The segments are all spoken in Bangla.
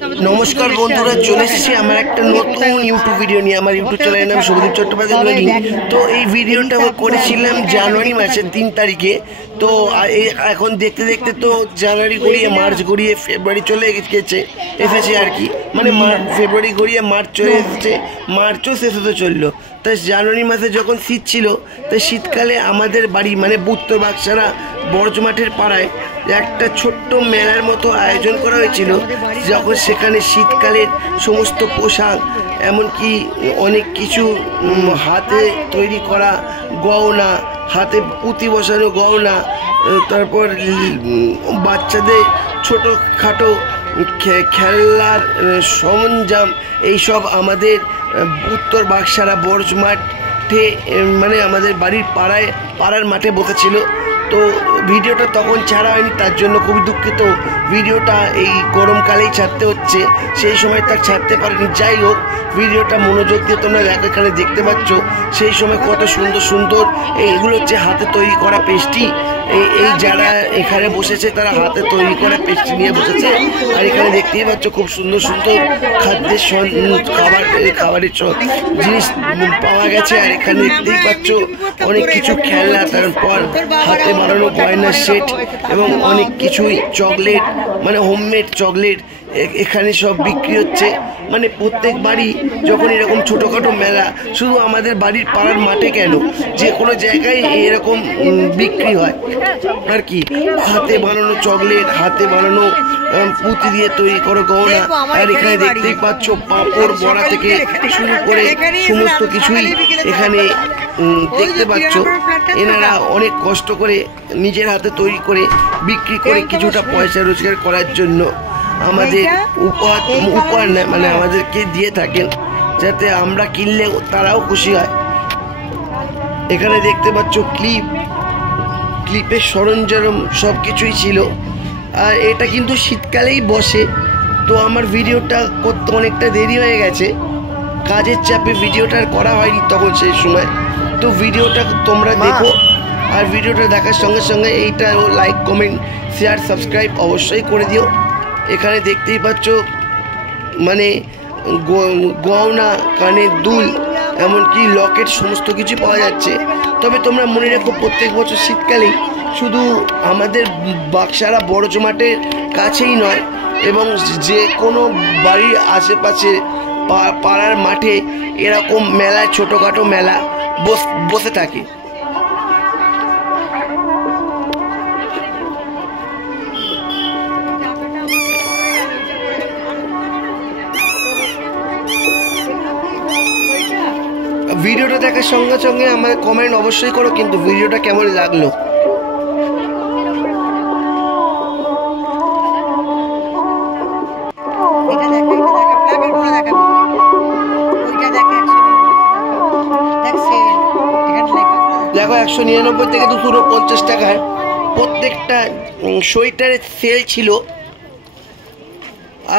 नमस्कार बंधुरा चले एसेছি আমার একটা নতুন ইউটিউব ভিডিও নিয়ে। আমার ইউটিউব চ্যানেলের নাম শুভদীপ চট্টোপাধ্যায় ব্লগিং। তো এই ভিডিওটা করেছিলাম জানুয়ারি মাসের 3 তারিখে। তো এখন দেখতে দেখতে তো জানুয়ারি গড়িয়ে মার্চ গড়িয়ে ফেব্রুয়ারি চলে এসেছে আর কি, মানে ফেব্রুয়ারি গড়িয়ে মার্চ চলে এসেছে, মার্চও শেষ হতে চললো। তাই জানুয়ারি মাসে যখন শীত ছিল, তাই শীতকালে আমাদের বাড়ি মানে উত্তর বাক্সারা বর্জমাঠের পাড়ায় একটা ছোট্ট মেলার মতো আয়োজন করা হয়েছিল। যখন সেখানে শীতকালের সমস্ত পোশাক, এমনকি অনেক কিছু হাতে তৈরি করা গয়না, হাতে পুঁতি বসানো গয়না, তারপর বাচ্চাদের ছোটোখাটো খেলার সরঞ্জাম, এইসব আমাদের উত্তর বাক্সারা বর্জমাঠে মানে আমাদের বাড়ির পাড়ার মাঠে বসেছিল। তো ভিডিওটা তখন ছাড়া হয়নি, তার জন্য খুবই দুঃখিত। ভিডিওটা এই গরমকালেই ছাড়তে হচ্ছে, সেই সময় তার ছাড়তে পারিনি। যাই হোক, ভিডিওটা মনোযোগ দিয়ে তোমরা এখানে দেখতে পাচ্ছ সেই সময় কত সুন্দর সুন্দর এইগুলো হচ্ছে হাতে তৈরি করা পেস্ট্রি। এই যারা এখানে বসেছে তারা হাতে তৈরি করা পেস্ট্রি নিয়ে বসেছে। আর এখানে দেখতেই পাচ্ছ খুব সুন্দর সুন্দর খাবারের জিনিস পাওয়া গেছে। আর এখানে দেখতেই পাচ্ছ অনেক কিছু খেলনা, তারপর হাতে বানানো গয়নার সেট এবং অনেক কিছুই চকলেট, মানে হোমমেড চকলেট এখানে সব বিক্রি হচ্ছে। মানে প্রত্যেক বাড়ি যখন এরকম ছোটোখাটো মেলা, শুধু আমাদের বাড়ির পাড়ার মাঠে কেন, যে কোনো জায়গায় এরকম বিক্রি হয় আর কি। হাতে বানানো চকলেট, হাতে বানানো পুঁতি দিয়ে তৈরি করো গহনা। আর এখানে দেখতেই পাচ্ছ পাঁপড় বড়া থেকে শুরু করে সমস্ত কিছুই এখানে দেখতে পাচ্ছ। এনারা অনেক কষ্ট করে নিজের হাতে তৈরি করে বিক্রি করে কিছুটা পয়সা রোজগার করার জন্য আমাদের উপহার নেয়, মানে আমাদেরকে দিয়ে থাকেন, যাতে আমরা কিনলে তারাও খুশি হয়। এখানে দেখতে পাচ্ছ ক্লিপের সরঞ্জাম সব কিছুই ছিল। আর এটা কিন্তু শীতকালেই বসে। তো আমার ভিডিওটা করতে অনেকটা দেরি হয়ে গেছে, কাজের চাপে ভিডিওটা আর করা হয়নি তখন সেই সময়। তো ভিডিওটা তোমরা দেখো, আর ভিডিওটা দেখার সঙ্গে সঙ্গে এইটা লাইক, কমেন্ট, শেয়ার, সাবস্ক্রাইব অবশ্যই করে দিও। এখানে দেখতেই পাচ্ছ মানে গয়না, কানের দুল, এমনকি লকেট সমস্ত কিছু পাওয়া যাচ্ছে। তবে তোমরা মনে রেখো, প্রত্যেক বছর শীতকালেই শুধু আমাদের বাক্সারা বড়জমাটের কাছেই নয়, এবং যে কোনো বাড়ির আশেপাশে পাড়ার মাঠে এরকম মেলা, ছোটোখাটো মেলা বসে থাকে। ভিডিওটা দেখার সঙ্গে সঙ্গে আমাদের কমেন্ট অবশ্যই করো, কিন্তু ভিডিওটা কেমন লাগলো। দেখো 199 থেকে 250 টাকায় প্রত্যেকটা সোয়েটারের সেল ছিল।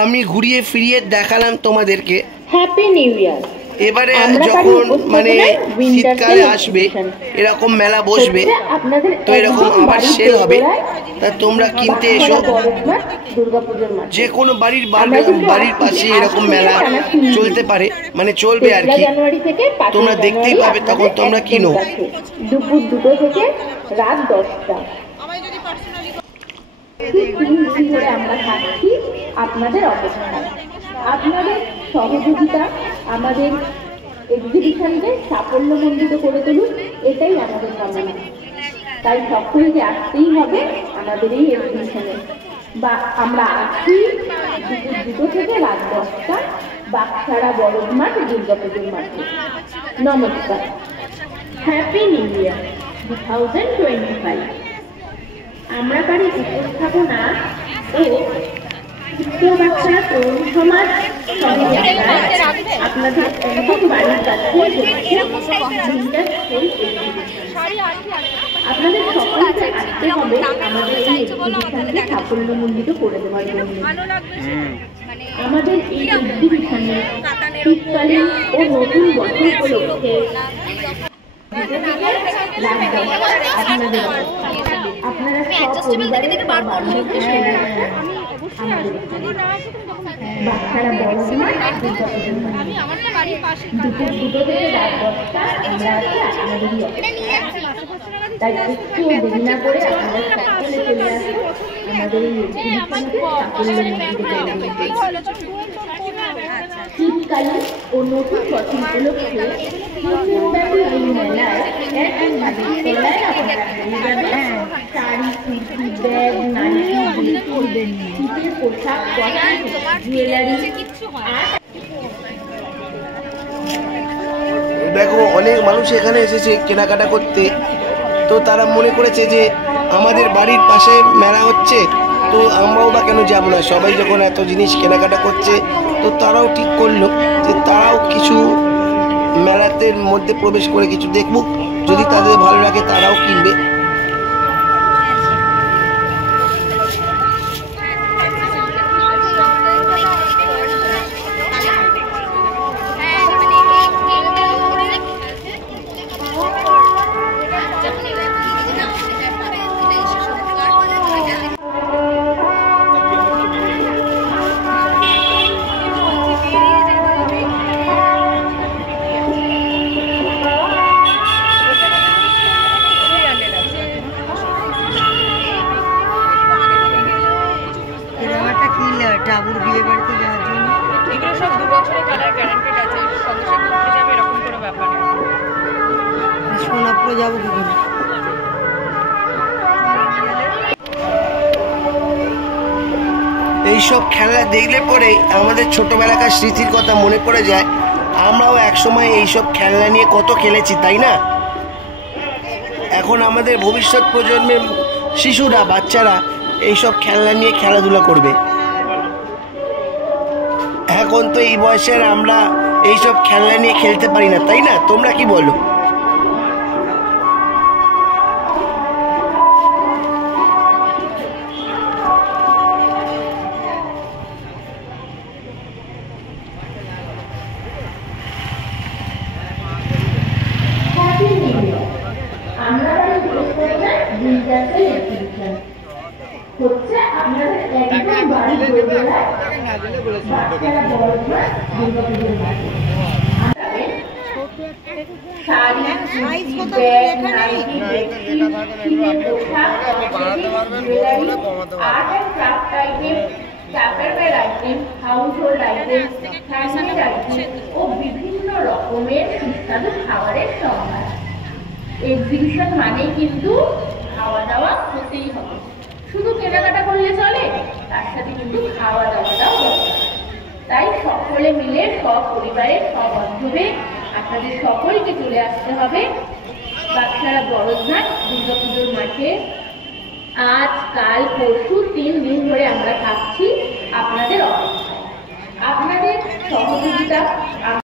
আমি ঘুরিয়ে ফিরিয়ে দেখালাম তোমাদেরকে। Happy new year. এবারে যখন মানে শীতকালে আসবে, এরকম মেলা বসবে, তো এরকম আবার সেল হবে। তা তোমরা কিনতে এসো। যে কোনো বাড়ির পাশে এরকম মেলা চলতে পারে, মানে চলবে আর কি। তোমরা দেখতেই পাবে, তখন তোমরা কিনো। দুপুর 2টা থেকে রাত 10টা আমরা থাকছি আপনাদের অপেক্ষায়। আপনাদের সহযোগিতা আমাদের এক্সিবিশনকে সাফল্যমণ্ডিত করে তুলুন, এটাই আমাদের কামনা। তাই সকলকে আসতেই হবে আমাদের এই এক্সিবিশনে। বা আমরা আসছি দুপুর 2টা থেকে রাত 10টা, বাক্সারা বড়মাঠ দুর্গাপুজোর মাঠে। নমস্কার। Happy new year 2025। আমরা পারি উপস্থাপনা ও উত্তর বাক্সারা তরুণ সমাজ সহযোগিতায় আপনাদের একদম বাড়ির কাছে আপনাদের সকলকে আসতে হবে আমাদের এই এক্সিবিশনকে সাফল্যমণ্ডিত করে দেওয়ার জন্য। আমাদের এই এক্সিবিশনে শীতকালীন ও নতুন বছর উপলক্ষে আপনারা সব পরিবারের বাচ্চারা বড় নয়, দুপুর 2টো থেকে রাত 10টা আমরা আছি আমাদেরই অফিস। তাই একটু দেরি না করে আপনারা সকলে চলে আসুন আমাদের এই শীতকালীন ও নতুন বছর উপলক্ষে দিনব্যাপী এই মেলায় তলায় আপনারা পেয়ে যাবেন শাড়ি, কুর্তি, ব্যাগ, নাইটি, শীতের পোশাক, জুয়েলারি। দেখো অনেক মানুষ এখানে এসেছে কেনাকাটা করতে, তো তারা মনে করেছে যে আমাদের বাড়ির পাশে মেলা হচ্ছে, তো আমরাও বা কেন যাবো না। সবাই যখন এত জিনিস কেনাকাটা করছে, তো তারাও ঠিক করলো যে তারাও কিছু মেলাতে মধ্যে প্রবেশ করে কিছু দেখবো, যদি তাদের ভালো লাগে তারাও কিনবে। টাবুর বিয়ে বাড়িতে যাওয়ার জন্য এগুলো সব 2 বছরের কালার গ্যারান্টেড আছে, সঙ্গে সঙ্গে উঠে যাবে এরকম কোনো ব্যাপার নেই। সোনাপুরে যাবো কি করে? এইসব খেলা দেখলে পরে আমাদের ছোটবেলাকার স্মৃতির কথা মনে পড়ে যায়। আমরাও একসময় এইসব খেলনা নিয়ে কত খেলেছি, তাই না? এখন আমাদের ভবিষ্যৎ প্রজন্মের শিশুরা, বাচ্চারা এইসব খেলনা নিয়ে খেলাধুলা করবে। এখন তো এই বয়সের আমরা এইসব খেলনা নিয়ে খেলতে পারি না, তাই না? তোমরা কি বলো? হচ্ছে আপনাদের একদম বাড়ি দোতলায় বাচ্চারা বড় নয়, দুর্গাপুজোর মাঠে শাড়ি, কুর্তি, ব্যাগ, নাইটি, শীতের পোশাক, jewellery, art and craft item, Tupperware item, household item, handmade item ও বিভিন্ন রকমের সুস্বাদু খাবারের সম্ভার। এক্সিবিশন মানেই কিন্তু খাওয়া দাওয়া হতেই হবে। শুধু কেনাকাটা করলে চলে, তার সাথে কিন্তু খাওয়া দাওয়াটাও দরকার। তাই সকলে মিলে সপরিবারে সবান্ধবে আপনাদের সকলকে চলে আসতে হবে বাচ্চারা বড়ঘাট দুর্গাপুজোর মাঠে। আজ, কাল, পরশু 3 দিন ধরে আমরা থাকছি আপনাদের অপেক্ষায়। আপনাদের সহযোগিতা